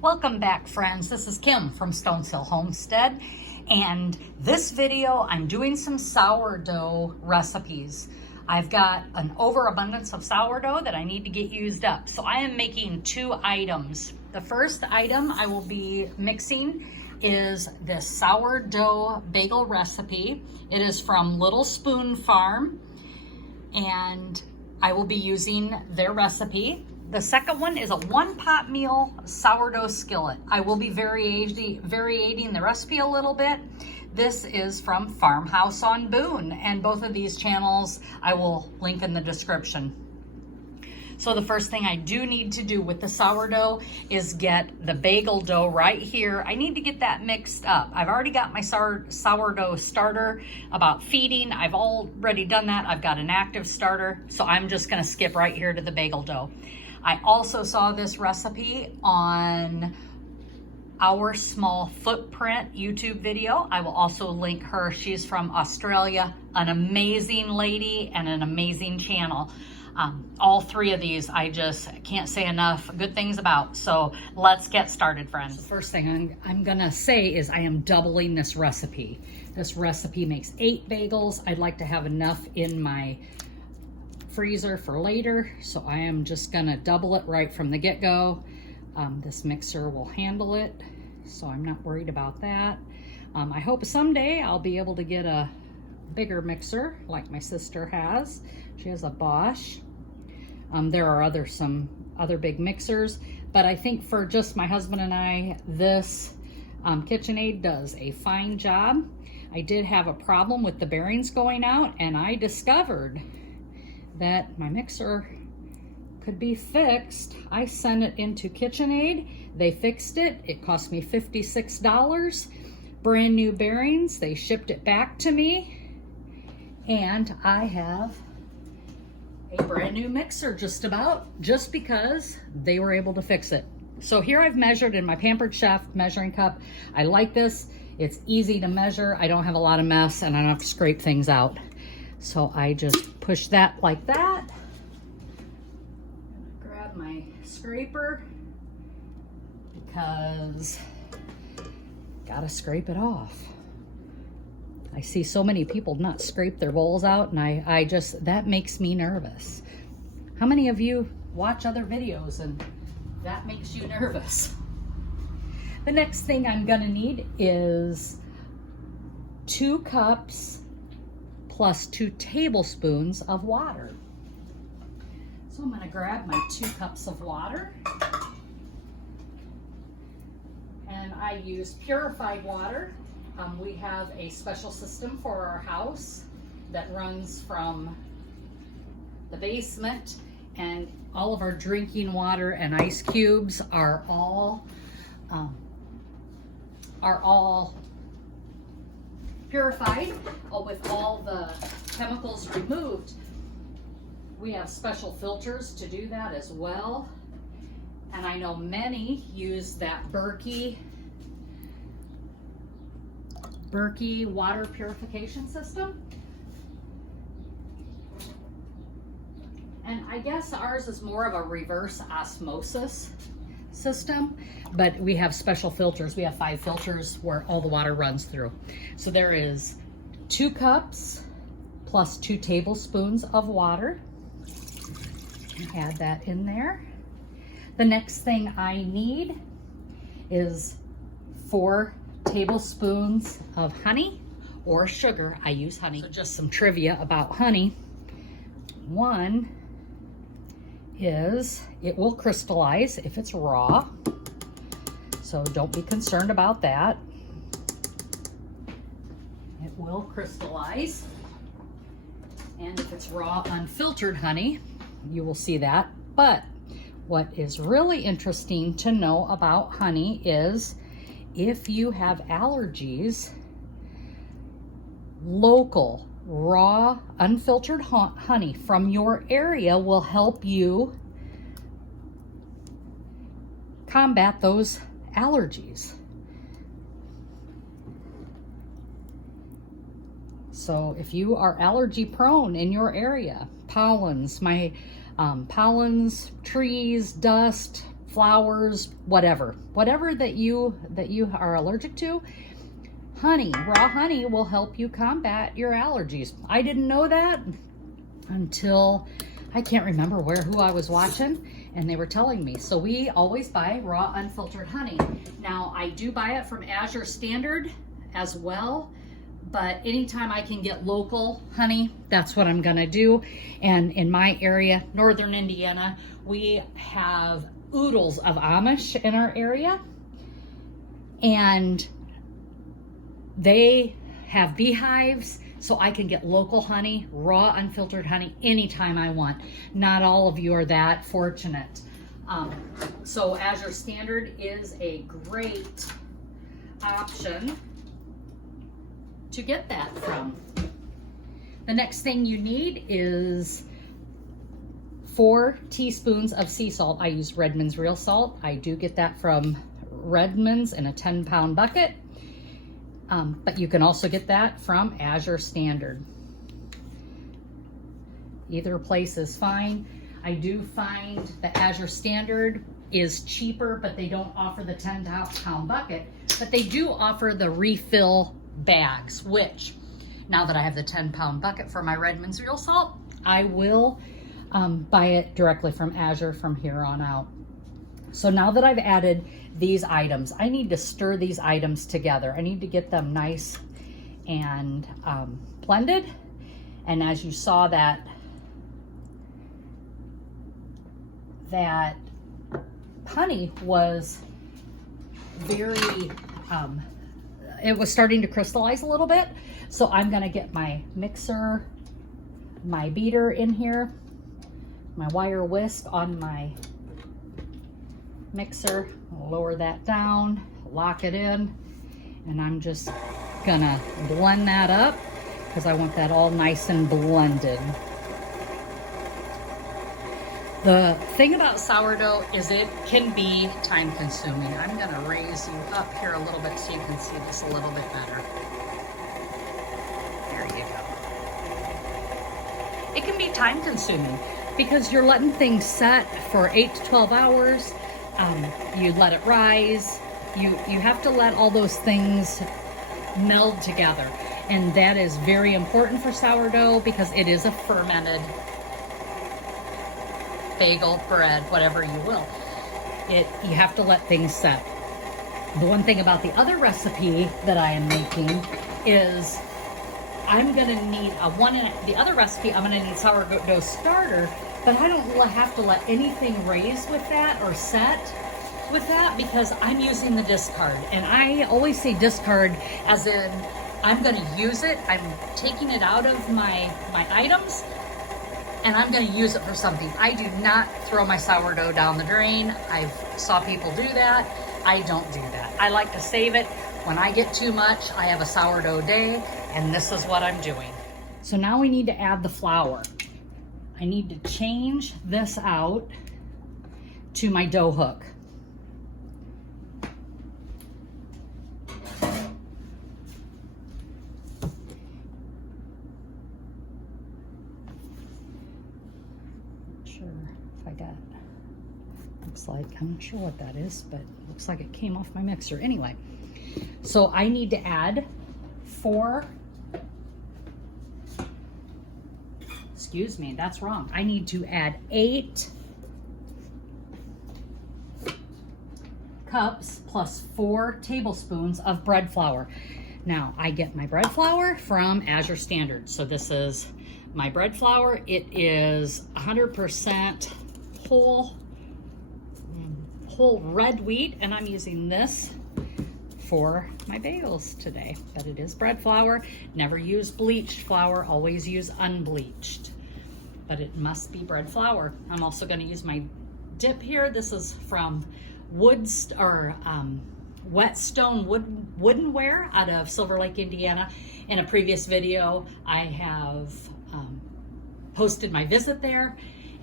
Welcome back, friends. This is Kim from Stonehill Homestead, and this video I'm doing some sourdough recipes. I've got an overabundance of sourdough that I need to get used up, so I am making two items. The first item I will be mixing is this sourdough bagel recipe. It is from Little Spoon Farm, and I will be using their recipe. The second one is a one-pot meal sourdough skillet. I will be variating the recipe a little bit. This is from Farmhouse on Boone, and both of these channels I will link in the description. So the first thing I do need to do with the sourdough is get the bagel dough right here. I need to get that mixed up. I've already got my sourdough starter about feeding. I've already done that. I've got an active starter, so I'm just gonna skip right here to the bagel dough. I also saw this recipe on Our Small Footprint YouTube video. I will also link her. She's from Australia, an amazing lady and an amazing channel. All three of these I just can't say enough good things about. So let's get started, friends. The first thing I'm gonna say is I am doubling this recipe. This recipe makes 8 bagels. I'd like to have enough in my freezer for later, so I am just gonna double it right from the get-go. This mixer will handle it, so I'm not worried about that. I hope someday I'll be able to get a bigger mixer like my sister has. She has a Bosch. There are some other big mixers, but I think for just my husband and I, this KitchenAid does a fine job. I did have a problem with the bearings going out, and I discovered that my mixer could be fixed. I sent it into KitchenAid. They fixed it. It cost me $56. Brand new bearings. They shipped it back to me, and I have a brand new mixer just because they were able to fix it. So here I've measured in my Pampered Chef measuring cup. I like this. It's easy to measure. I don't have a lot of mess, and I don't have to scrape things out. So I just push that like that. Grab my scraper because gotta scrape it off. I see so many people not scrape their bowls out, and I just, that makes me nervous. How many of you watch other videos and that makes you nervous? The next thing I'm gonna need is 2 cups plus 2 tablespoons of water. So I'm gonna grab my 2 cups of water, and I use purified water. We have a special system for our house that runs from the basement, and all of our drinking water and ice cubes are all purified with all the chemicals removed. We have special filters to do that as well. And I know many use that Berkey water purification system. And I guess ours is more of a reverse osmosis system, but we have special filters. We have 5 filters where all the water runs through. So there is 2 cups plus 2 tablespoons of water. Add that in there. The next thing I need is 4 tablespoons of honey or sugar. I use honey. So just some trivia about honey. One is it will crystallize if it's raw, so don't be concerned about that. It will crystallize, and if it's raw unfiltered honey, you will see that. But what is really interesting to know about honey is if you have allergies, local raw unfiltered honey from your area will help you combat those allergies. So if you are allergy prone in your area, pollens, trees, dust, flowers, whatever that you are allergic to. Honey, raw honey will help you combat your allergies. I didn't know that until I can't remember who I was watching, and they were telling me. So we always buy raw unfiltered honey. Now I do buy it from Azure Standard as well, but anytime I can get local honey, that's what I'm gonna do. And in my area, northern Indiana, we have oodles of Amish in our area, and they have beehives, so I can get local honey, raw unfiltered honey, anytime I want. Not all of you are that fortunate. So Azure Standard is a great option to get that from. The next thing you need is 4 teaspoons of sea salt. I use Redmond's real salt. I do get that from Redmond's in a 10-pound bucket. But you can also get that from Azure Standard. Either place is fine. I do find the Azure Standard is cheaper, but they don't offer the 10-pound bucket, but they do offer the refill bags, which now that I have the 10-pound bucket for my Redmond's real salt, I will buy it directly from Azure from here on out. So now that I've added these items, I need to stir these items together. I need to get them nice and blended. And as you saw, that honey was very, it was starting to crystallize a little bit. So I'm gonna get my mixer, my beater in here, my wire whisk on my mixer. I'll lower that down, lock it in, and I'm just gonna blend that up because I want that all nice and blended. The thing about sourdough is it can be time consuming. I'm gonna raise you up here a little bit so you can see this a little bit better. There you go. It can be time consuming because you're letting things set for 8 to 12 hours. You let it rise. You have to let all those things meld together. And that is very important for sourdough because it is a fermented bagel, bread, whatever you will. You have to let things set. The one thing about the other recipe that I am making is I'm gonna need the other recipe, I'm gonna need sourdough starter, but I don't have to let anything raise with that or set with that because I'm using the discard. And I always say discard as in I'm gonna use it, I'm taking it out of my items, and I'm gonna use it for something. I do not throw my sourdough down the drain. I've saw people do that. I don't do that. I like to save it. When I get too much, I have a sourdough day, and this is what I'm doing. So now we need to add the flour. I need to change this out to my dough hook. I'm not sure what that is, but it looks like it came off my mixer. Anyway, so I need to add 4, excuse me, that's wrong. I need to add 8 cups plus 4 tablespoons of bread flour. Now, I get my bread flour from Azure Standard. So this is my bread flour. It is 100% whole red wheat, and I'm using this for my bagels today. But it is bread flour. Never use bleached flour, always use unbleached. But it must be bread flour. I'm also going to use my dip here. This is from Whetstone Woodenware out of Silver Lake, Indiana. In a previous video, I have posted my visit there,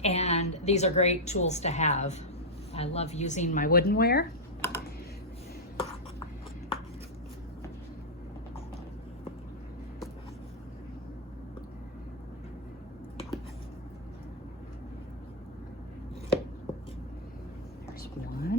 and these are great tools to have. I love using my woodenware. There's one.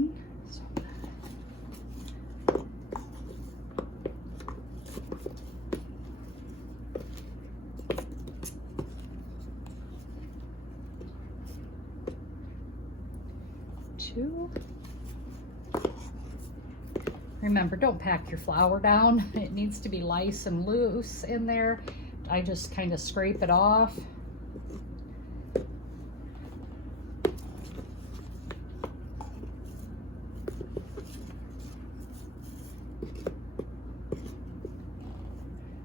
2. Remember, don't pack your flour down. It needs to be nice and loose in there. I just kind of scrape it off.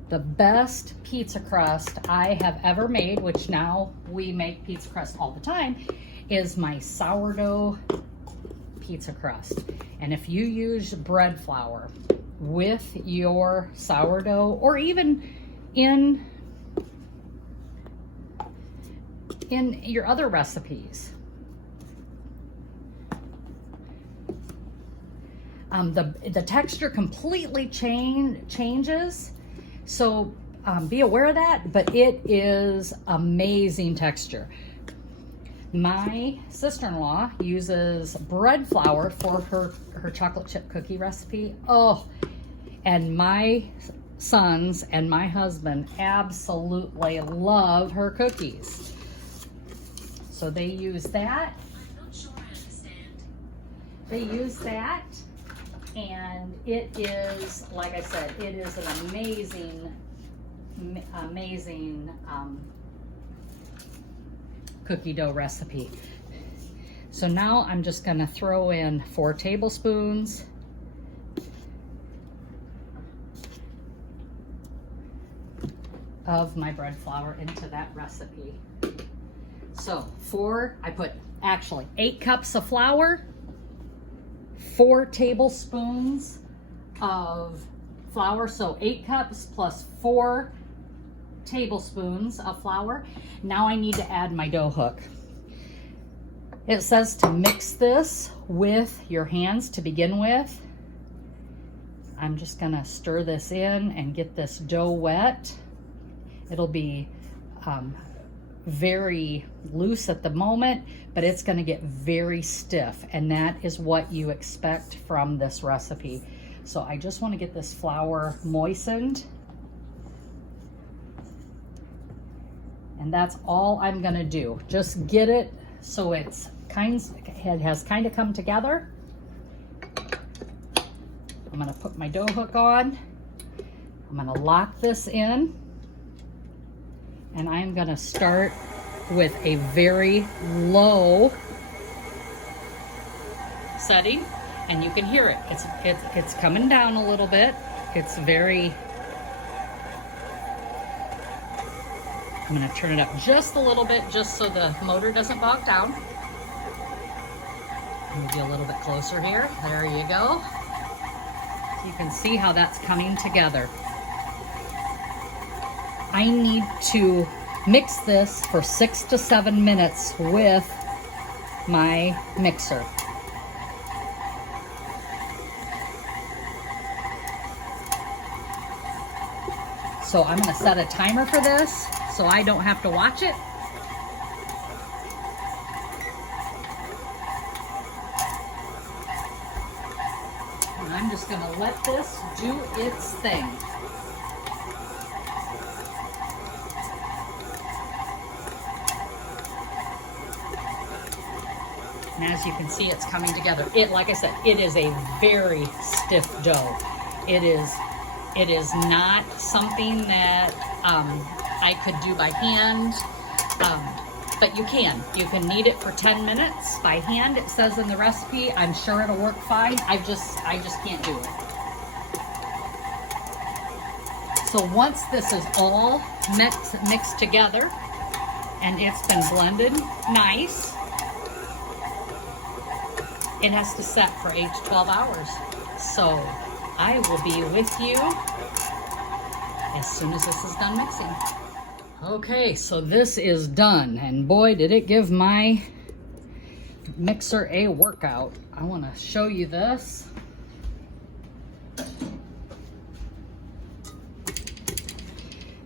The best pizza crust I have ever made, which now we make pizza crust all the time, is my sourdough pizza crust. And if you use bread flour with your sourdough, or even in your other recipes, the texture completely changes. So be aware of that, but it is amazing texture. My sister-in-law uses bread flour for her chocolate chip cookie recipe. Oh, and my sons and my husband absolutely love her cookies. So they use that. I'm not sure I understand. They use that, and it is, like I said, it is an amazing cookie dough recipe. So now I'm just going to throw in 4 tablespoons of my bread flour into that recipe. So I put actually 8 cups of flour, 4 tablespoons of flour, so 8 cups plus 4 tablespoons of flour. Now I need to add my dough hook. It says to mix this with your hands to begin with. I'm just gonna stir this in and get this dough wet. It'll be very loose at the moment, but it's gonna get very stiff, and that is what you expect from this recipe. So I just wanna get this flour moistened. And that's all I'm gonna do. Just get it so it has kind of come together. I'm gonna put my dough hook on. I'm gonna lock this in. And I'm gonna start with a very low setting. And you can hear it. It's coming down a little bit. It's very, I'm gonna turn it up just a little bit just so the motor doesn't bog down. Move you a little bit closer here. There you go. You can see how that's coming together. I need to mix this for 6 to 7 minutes with my mixer. So I'm gonna set a timer for this so I don't have to watch it. And I'm just gonna let this do its thing. And as you can see, it's coming together. Like I said, it is a very stiff dough. It is not something that I could do by hand, but you can. You can knead it for 10 minutes by hand. It says in the recipe. I'm sure it'll work fine. I just can't do it. So once this is all mixed together and it's been blended nice, it has to set for 8 to 12 hours. So I will be with you as soon as this is done mixing. Okay, so this is done, and boy, did it give my mixer a workout. I want to show you this.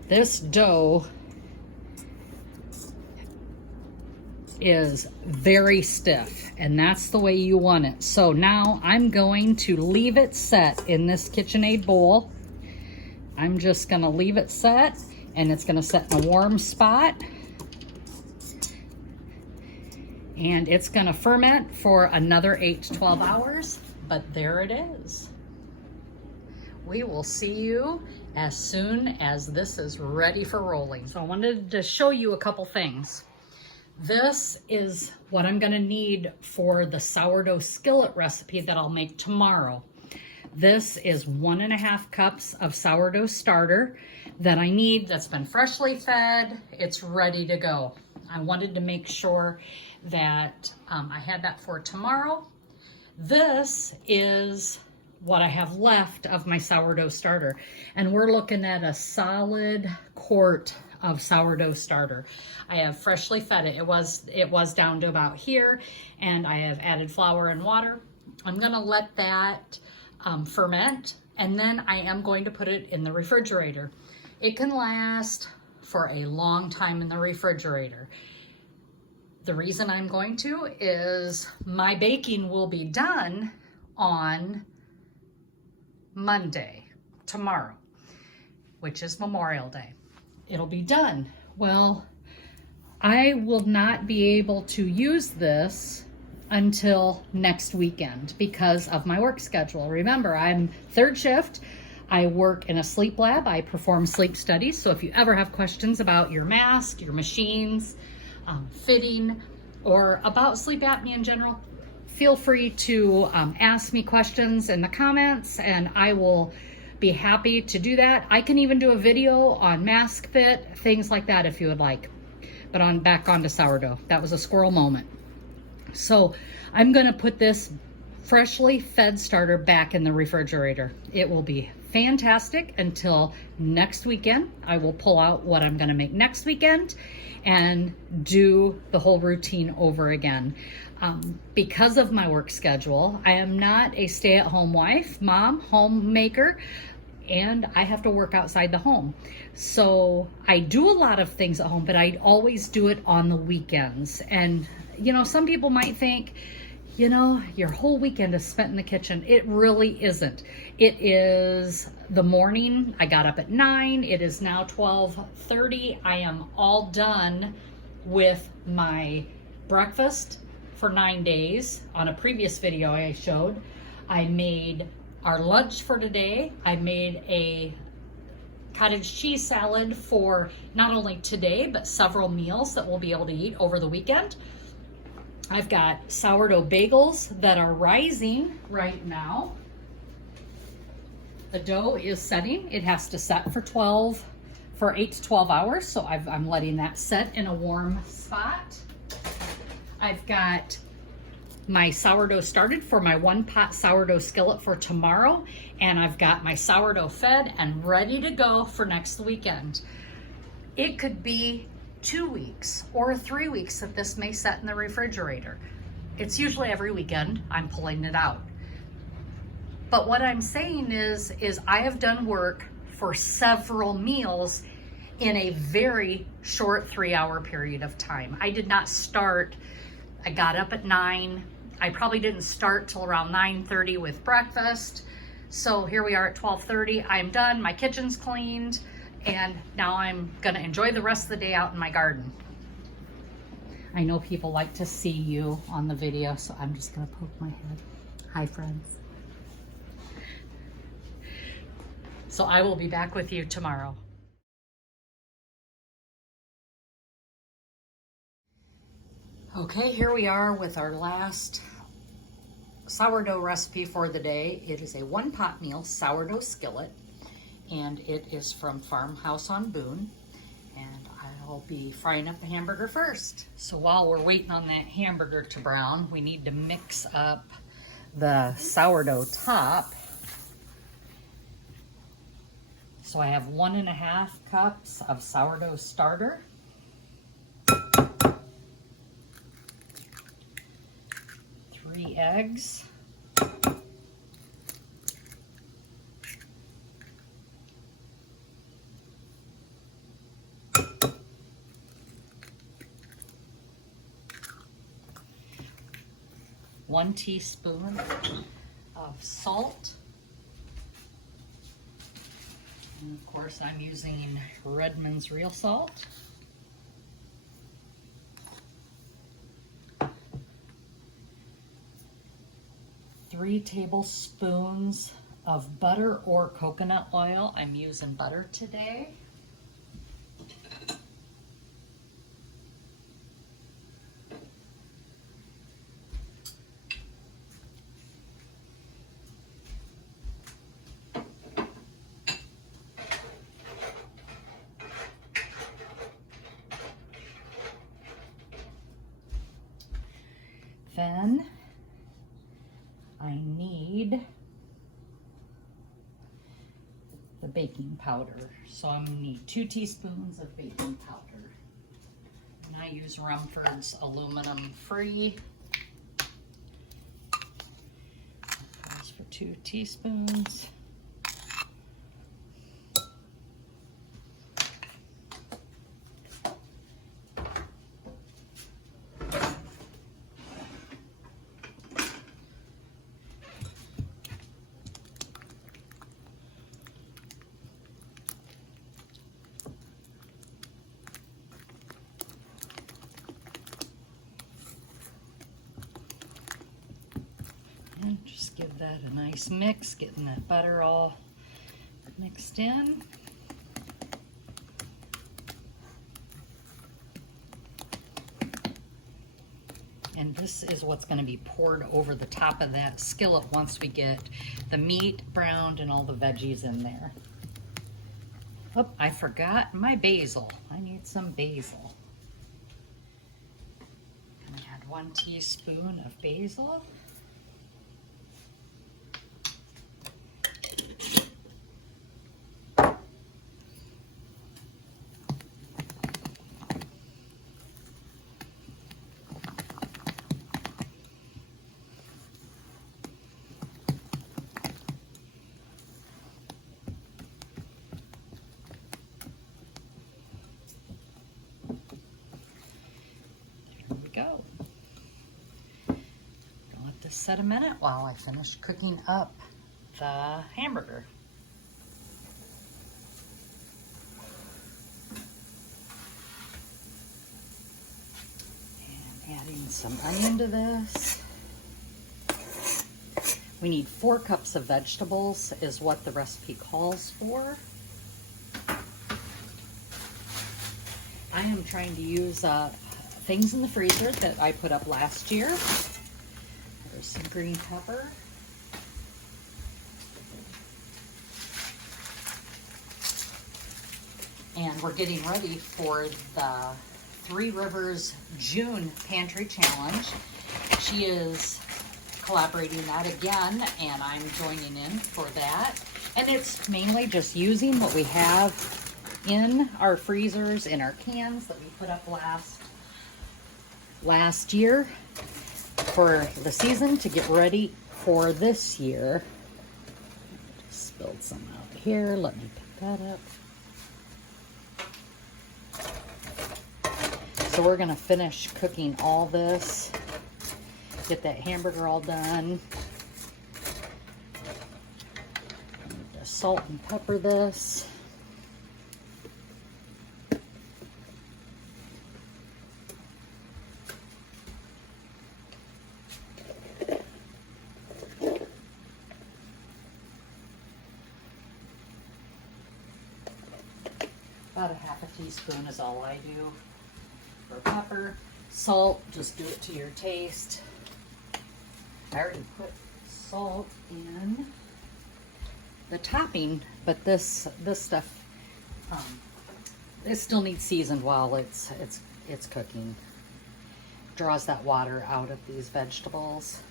This dough is very stiff, and that's the way you want it. So now I'm going to leave it set in this KitchenAid bowl. I'm just gonna leave it set, and it's gonna set in a warm spot. And it's gonna ferment for another 8 to 12 hours, but there it is. We will see you as soon as this is ready for rolling. So I wanted to show you a couple things. This is what I'm gonna need for the sourdough skillet recipe that I'll make tomorrow. This is 1.5 cups of sourdough starter that I need, that's been freshly fed. It's ready to go. I wanted to make sure that I had that for tomorrow. This is what I have left of my sourdough starter. And we're looking at a solid quart of sourdough starter. I have freshly fed it. It was down to about here, and I have added flour and water. I'm gonna let that ferment, and then I am going to put it in the refrigerator. It can last for a long time in the refrigerator. The reason I'm going to is my baking will be done on Monday, tomorrow, which is Memorial Day. It'll be done. Well, I will not be able to use this until next weekend because of my work schedule. Remember, I'm third shift. I work in a sleep lab. I perform sleep studies. So if you ever have questions about your mask, your machines, fitting, or about sleep apnea in general, feel free to ask me questions in the comments, and I will be happy to do that. I can even do a video on mask fit, things like that if you would like. But back onto sourdough. That was a squirrel moment. So I'm gonna put this freshly fed starter back in the refrigerator. It will be fantastic until next weekend. I will pull out what I'm gonna make next weekend and do the whole routine over again. Because of my work schedule, I am not a stay-at-home wife, mom, homemaker, and I have to work outside the home. So I do a lot of things at home, but I always do it on the weekends. And you know, some people might think, you know, your whole weekend is spent in the kitchen. It really isn't. It is the morning. I got up at 9. It is now 12:30. I am all done with my breakfast for 9 days. On a previous video I showed, I made our lunch for today. I made a cottage cheese salad for not only today, but several meals that we'll be able to eat over the weekend. I've got sourdough bagels that are rising right now. The dough is setting. It has to set for 8 to 12 hours. So I'm letting that set in a warm spot. I've got my sourdough started for my 1-pot sourdough skillet for tomorrow. And I've got my sourdough fed and ready to go for next weekend. It could be 2 weeks or 3 weeks that this may set in the refrigerator. It's usually every weekend I'm pulling it out. But what I'm saying is I have done work for several meals in a very short 3-hour period of time. I did not start, I got up at 9. I probably didn't start till around 9:30 with breakfast. So here we are at 12:30. I'm done, my kitchen's cleaned, and now I'm gonna enjoy the rest of the day out in my garden. I know people like to see you on the video, so I'm just gonna poke my head. Hi, friends. So I will be back with you tomorrow. Okay, here we are with our last sourdough recipe for the day. It is a 1-pot meal sourdough skillet, and it is from Farmhouse on Boone. And I'll be frying up the hamburger first. So while we're waiting on that hamburger to brown, we need to mix up the sourdough top. So I have 1.5 cups of sourdough starter. 3 eggs. 1 teaspoon of salt. And of course I'm using Redmond's real salt. 3 tablespoons of butter or coconut oil. I'm using butter today. Then I need the baking powder. So I'm gonna need 2 teaspoons of baking powder. And I use Rumford's aluminum free. Calls for 2 teaspoons. And just give that a nice mix, getting that butter all mixed in. And this is what's going to be poured over the top of that skillet once we get the meat browned and all the veggies in there. Oh, I forgot my basil. I need some basil. I'm going to add 1 teaspoon of basil. Go. Gonna let this set a minute while I finish cooking up the hamburger. And adding some onion to this. We need 4 cups of vegetables is what the recipe calls for. I am trying to use things in the freezer that I put up last year. There's some green pepper. And we're getting ready for the Three Rivers June Pantry Challenge. She is collaborating that again, and I'm joining in for that. And it's mainly just using what we have in our freezers, in our cans that we put up last year for the season to get ready for this year. Just spilled some out here. Let me pick that up. So we're going to finish cooking all this. Get that hamburger all done. Just salt and pepper this. About a half a teaspoon is all I do for pepper. Salt, just do it to your taste. I already put salt in the topping, but this stuff, it still needs seasoned while it's cooking. Draws that water out of these vegetables.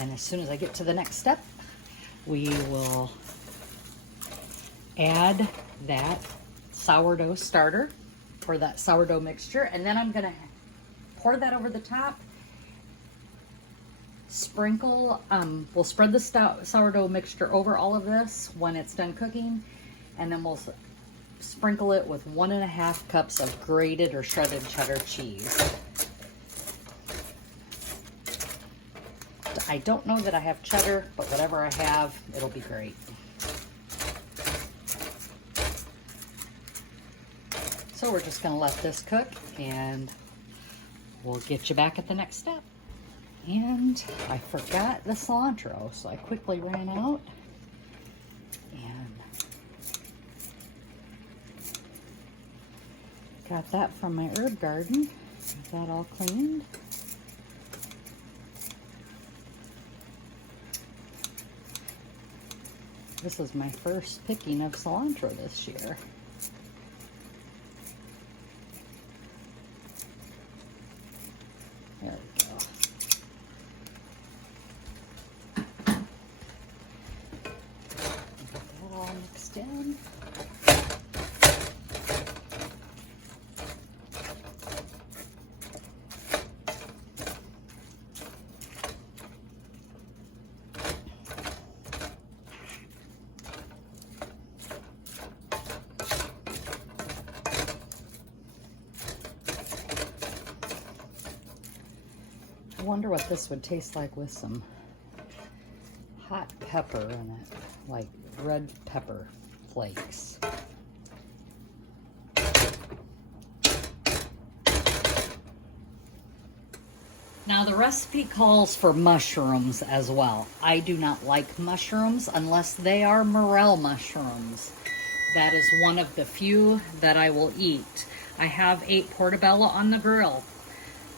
And as soon as I get to the next step, we will add that sourdough starter or that sourdough mixture. And then I'm gonna pour that over the top. Sprinkle, we'll spread the sourdough mixture over all of this when it's done cooking. And then we'll sprinkle it with 1.5 cups of grated or shredded cheddar cheese. I don't know that I have cheddar, but whatever I have, it'll be great. So we're just gonna let this cook and we'll get you back at the next step. And I forgot the cilantro, so I quickly ran out and got that from my herb garden. Got that all cleaned. This is my first picking of cilantro this year. There we go. Get that all mixed in. I wonder what this would taste like with some hot pepper in it, like red pepper flakes. Now the recipe calls for mushrooms as well. I do not like mushrooms unless they are morel mushrooms. That is one of the few that I will eat. I have ate portobello on the grill.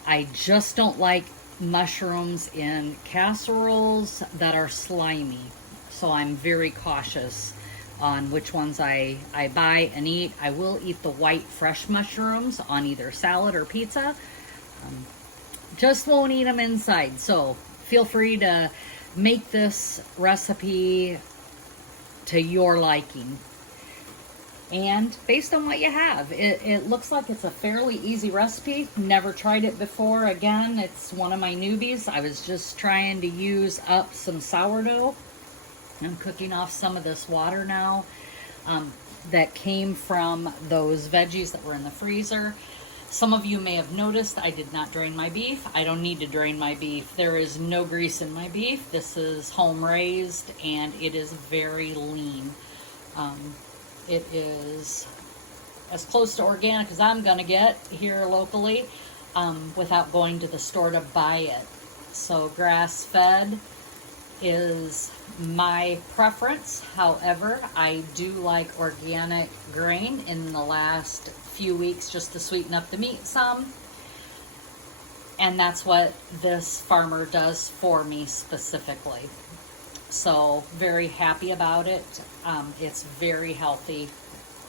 I just don't like mushrooms in casseroles that are slimy. So I'm very cautious on which ones I buy and eat. I will eat the white fresh mushrooms on either salad or pizza. Just won't eat them inside. So feel free to make this recipe to your liking. And based on what you have, it looks like it's a fairly easy recipe. Never tried it before. Again, it's one of my newbies. I was just trying to use up some sourdough. I'm cooking off some of this water now that came from those veggies that were in the freezer. Some of you may have noticed I did not drain my beef. I don't need to drain my beef. There is no grease in my beef. This is home raised and it is very lean. It is as close to organic as I'm gonna get here locally without going to the store to buy it. So grass-fed is my preference. However, I do like organic grain in the last few weeks just to sweeten up the meat some. And that's what this farmer does for me specifically. So very happy about it. It's very healthy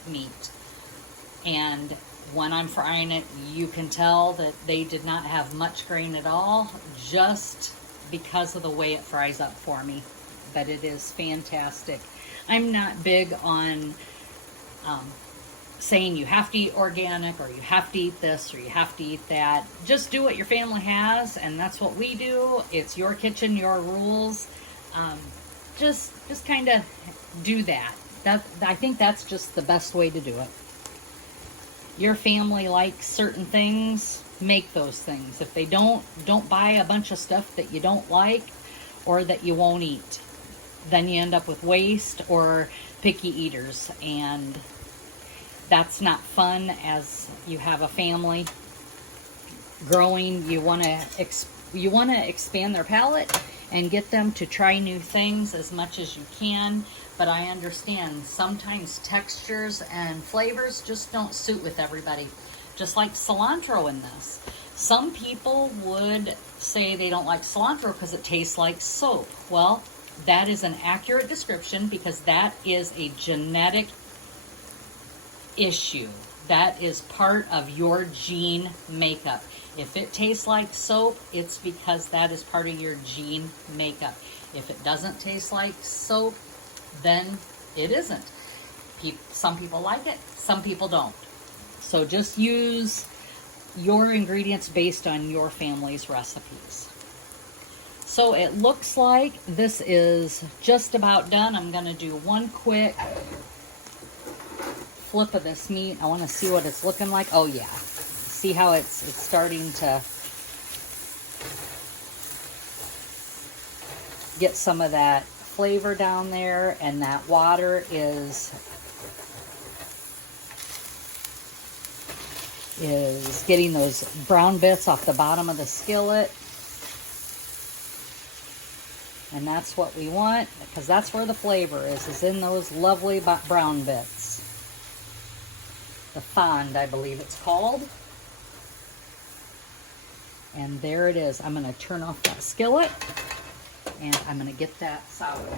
meat. And when I'm frying it, you can tell that they did not have much grain at all, just because of the way it fries up for me. But it is fantastic. I'm not big on saying you have to eat organic or you have to eat this or you have to eat that. Just do what your family has, and that's what we do. It's your kitchen, your rules. Just kind of do that. I think that's just the best way to do it. Your family likes certain things, make those things. If they don't buy a bunch of stuff that you don't like or that you won't eat. Then you end up with waste or picky eaters, and that's not fun. As you have a family growing, you want to expand their palate and get them to try new things as much as you can. But I understand sometimes textures and flavors just don't suit with everybody. Just like cilantro in this. Some people would say they don't like cilantro because it tastes like soap. Well, that is an accurate description because that is a genetic issue. That is part of your gene makeup. If it tastes like soap, it's because that is part of your gene makeup. If it doesn't taste like soap, then it isn't. Some people like it, some people don't. So just use your ingredients based on your family's recipes. So it looks like this is just about done. I'm going to do one quick flip of this meat. I want to see what it's looking like. Oh yeah. See how it's starting to get some of that flavor down there, and that water is is getting those brown bits off the bottom of the skillet. And that's what we want, because that's where the flavor is in those lovely brown bits. The fond, I believe it's called. And there it is. I'm going to turn off that skillet, and I'm going to get that sourdough.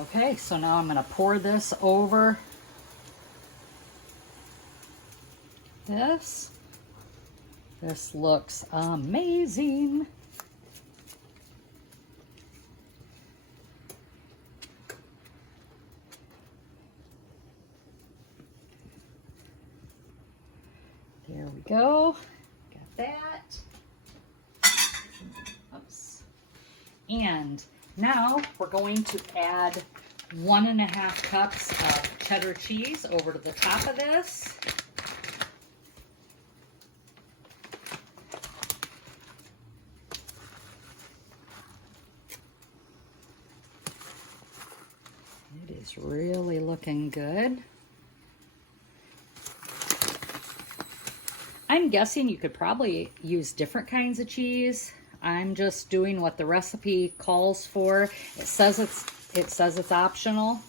Okay, so now I'm going to pour this over this. This looks amazing. There we go. Got that. Oops. And now we're going to add 1.5 cups of cheddar cheese over to the top of this. It is really looking good. I'm guessing you could probably use different kinds of cheese. I'm just doing what the recipe calls for. It says it's optional.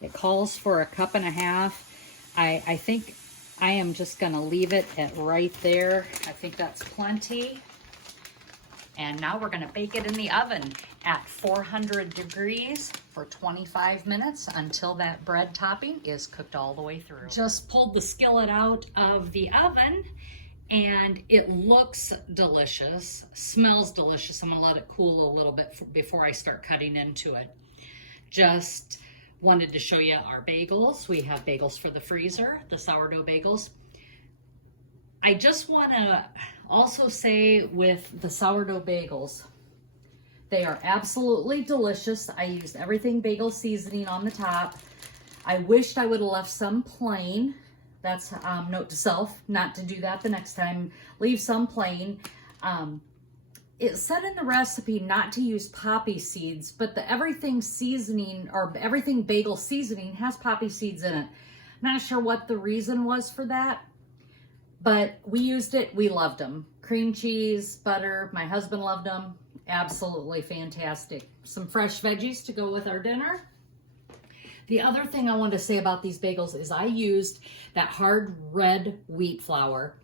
It calls for 1.5 cups. I think I am just going to leave it at right there. I think that's plenty. And now we're going to bake it in the oven at 400 degrees for 25 minutes until that bread topping is cooked all the way through. Just pulled the skillet out of the oven and it looks delicious, smells delicious. I'm going to let it cool a little bit before I start cutting into it. Just wanted to show you our bagels. We have bagels for the freezer, the sourdough bagels. I just want to also say with the sourdough bagels, they are absolutely delicious. I used everything bagel seasoning on the top. I wished I would have left some plain. That's note to self, not to do that the next time. Leave some plain. It said in the recipe not to use poppy seeds, but the everything seasoning or everything bagel seasoning has poppy seeds in it. Not sure what the reason was for that, but we used it. We loved them. Cream cheese, butter. My husband loved them. Absolutely fantastic. Some fresh veggies to go with our dinner. The other thing I want to say about these bagels is I used that hard red wheat flour.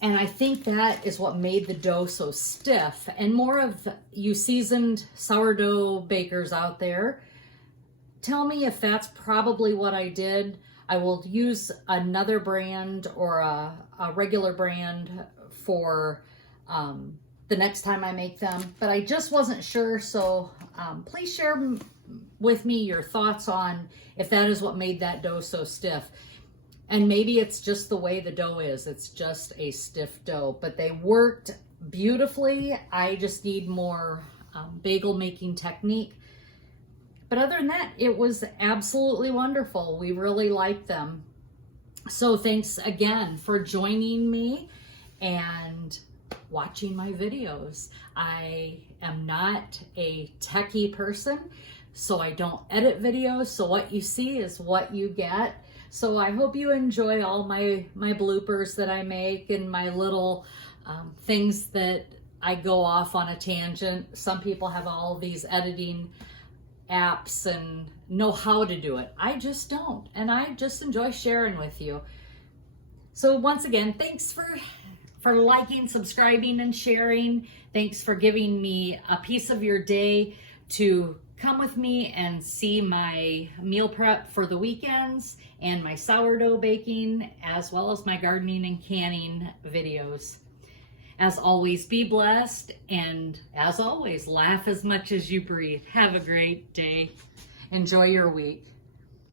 And I think that is what made the dough so stiff. And more of you seasoned sourdough bakers out there, tell me if that's probably what I did. I will use another brand or a regular brand for the next time I make them. But I just wasn't sure, so please share with me your thoughts on if that is what made that dough so stiff. And maybe it's just the way the dough is. It's just a stiff dough, but they worked beautifully. I just need more bagel making technique. But other than that, it was absolutely wonderful. We really liked them. So thanks again for joining me and watching my videos. I am not a techie person, so I don't edit videos. So what you see is what you get. So I hope you enjoy all my bloopers that I make and my little things that I go off on a tangent. Some people have all these editing apps and know how to do it. I just don't, and I just enjoy sharing with you. So once again, thanks for liking, subscribing, and sharing. Thanks for giving me a piece of your day to come with me and see my meal prep for the weekends and my sourdough baking, as well as my gardening and canning videos. As always, be blessed, and as always, laugh as much as you breathe. Have a great day. Enjoy your week.